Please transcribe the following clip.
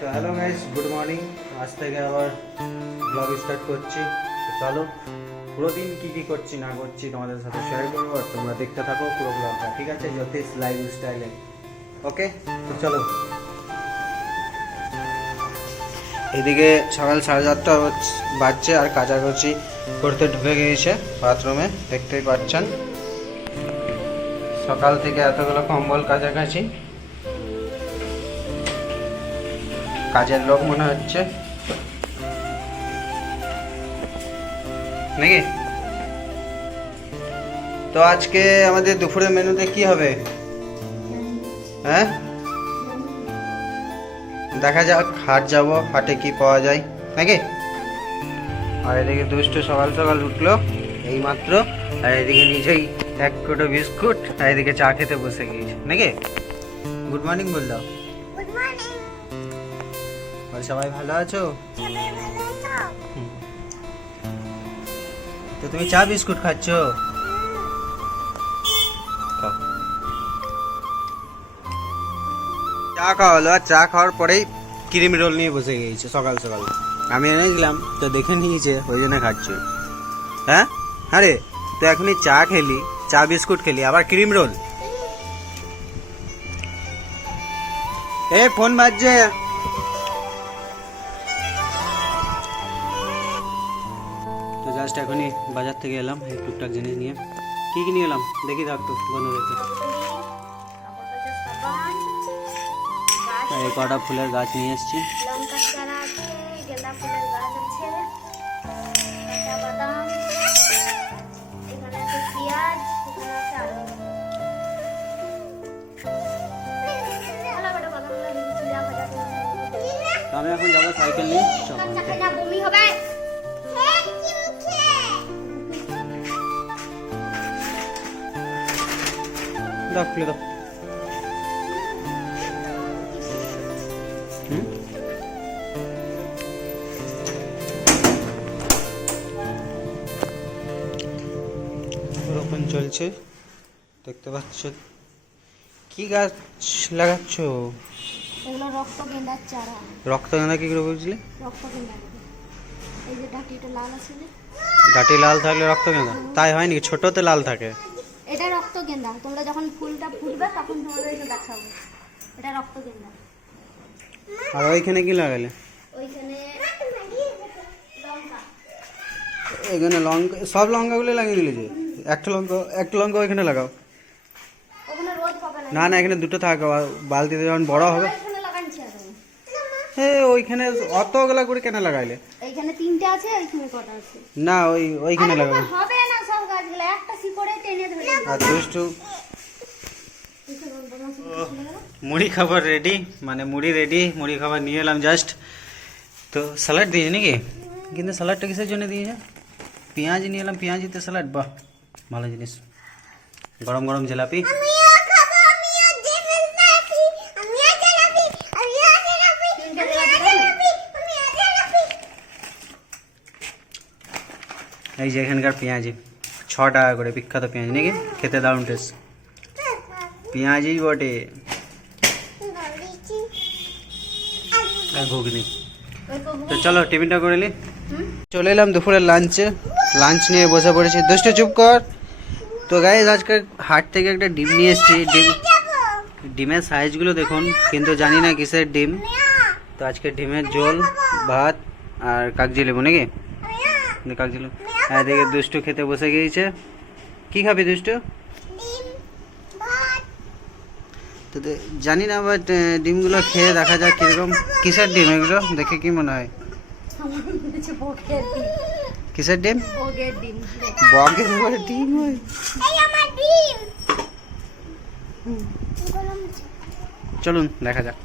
তো hello guys, good morning. আজ থেকে আবার ব্লগ স্টার্ট করছি। তো চলো, পুরো দিন কী কী করছি না করছি তোমাদের সাথে শেয়ার করবো, আর তোমরা দেখতে থাকো পুরো ব্লগটা, ঠিক আছে? জ্যোতিষ লাইফ স্টাইলে। ওকে, তো চলো। এদিকে সকাল 7:30 বাজছে আর কাচাকুচি করতে ঢুকে গিয়েছে বাথরুমে, দেখতেই পাচ্ছেন। সকাল থেকে এতগুলো কম্বল কাছাকাছি, কাজের লোক মনে হচ্ছে নাকি? তো আজকে আমাদের দুপুরের মেনুতে কি হবে? হ্যাঁ, দেখা যাক, হাট যাব, হাটে কি পাওয়া যায় নাকি। আর এদিকে দুষ্টু সকাল সকাল উঠলো এই মাত্র, আর এদিকে নিজেই এক কোটো বিস্কুট, আর এদিকে চা খেতে বসে গিয়েছে নাকি। গুড মর্নিং বল দাও। Good morning. আর সবাই ভালো আছো? সবাই ভালো আছো? তো তুমি চা বিস্কুট খাচ্ছো? খাও। চা খাওয়া হলো, আর চা খাওয়ার পরেই ক্রিম রোল নিয়ে বসে গিয়েছে সকাল সকাল। আমি এনেছিলাম তো দেখে নিয়েছে, ওই জন্য খাচ্ছি। হ্যাঁ, আরে তো এখনই চা খেলি, চা বিস্কুট খেলি, আবার ক্রিম রোল। এ ফোন বাজছে। তো জাস্ট এখনই বাজার থেকে এলাম এই টুকটাক জিনিস নিয়ে। কি কি নিয়ে এলাম দেখি, থাকতো বন্ধু দেখতে। এই কটা ফুলের গাছ নিয়ে এসেছি। লঙ্কা চারা আছে, গেঁদা ফুলের গাছ আছে, কাঁচা বাদাম, এখানে আছে পেঁয়াজ, এখানে আছে আলু। ভালো করে বাদামগুলো দিচ্ছি, যা ভাজা করে। তো আমি এখন যাবো সাইকেল নিয়ে চক কাঁচা আনতে। খানা বমি হবে। দাও, খুলে দাও। হুম? রোপণ চলছে, দেখতে পাচ্ছ। কি গাছ লাগাচ্ছ? এগুলো রক্তগেন্দার চারা। রক্তগেঁদা কি করে বুঝলে? রক্তগেন্দা, এই যে ডাটিটা লাল আছে না, ডাটি লাল থাকলে রক্তগেঁদা? তাই হয় নাকি? ছোটতে লাল থাকে। এটা রক্তগেন্দা। তোমরা যখন ফুলটা ফুটবে তখন তোমাদের এসে দেখাবো। এটা রক্তগেন্দা। আর ওইখানে কি লাগালে? ওইখানে লঙ্কা। এখানে লঙ্কা, সব লঙ্কাগুলো লাগিয়ে দিলে যে? একটা লঙ্কা ওইখানে লাগাও। ওখানে রোদ পাবে না না, এখানে দুটো থাক, বালতিতে যখন বড় হবে। এখানে লাগাচ্ছি আর হ্যাঁ, ওইখানে অতগুলা করে কেন লাগাইলে? এইখানে তিনটে আছে, ওইখানে কটা আছে? না, ওইখানে আরে লাগাবে। বাবা, হবে না সব গাছগুলো একটা শিকড়ে টেনে ধরে। আর দুষ্টু মুড়ি খাবার রেডি, মানে মুড়ি রেডি, মুড়ি খাবার নিয়ে এলাম জাস্ট। তো স্যালাড দিয়েছে নাকি? কিন্তু স্যালাডটা কিসের জন্য দিয়েছে? পেঁয়াজ নিয়ে এলাম, পেঁয়াজিতে স্যালাড, বাহ ভালো জিনিস। গরম গরম জিলাপি। এই যে এখানকার পেঁয়াজি 6 টাকা করে, বিখ্যাত পেঁয়াজ নাকি, খেতে দারুণ টেস্ট। পেঁয়াজি বটে। আর ঘুগনি। তো চলো টিফিনটা করে নি। চলে এলাম দুপুরের লাঞ্চে, লাঞ্চ নিয়ে বসে পড়েছি। দুষ্টু চুপ কর। তো গাইস, আজকে হাট থেকে একটা ডিম নিয়ে এসেছি। ডিমের সাইজগুলো দেখুন, কিন্তু জানি না কিসের ডিম। তো আজকে ডিমের ঝোল, ভাত আর কাগজি লেবু নাকি, কাগজি লেবু। হ্যাঁ, দেখে দুষ্টু খেতে বসে গিয়েছে। কি খাবি দুষ্টু? তো জানি না, বাট ডিমগুলো খেয়ে দেখা যাক কিরকম। কিসের ডিম এগুলো দেখে কি মনে হয়? কিসের ডিম? বগের ডিম হয়। চলুন দেখা যাক।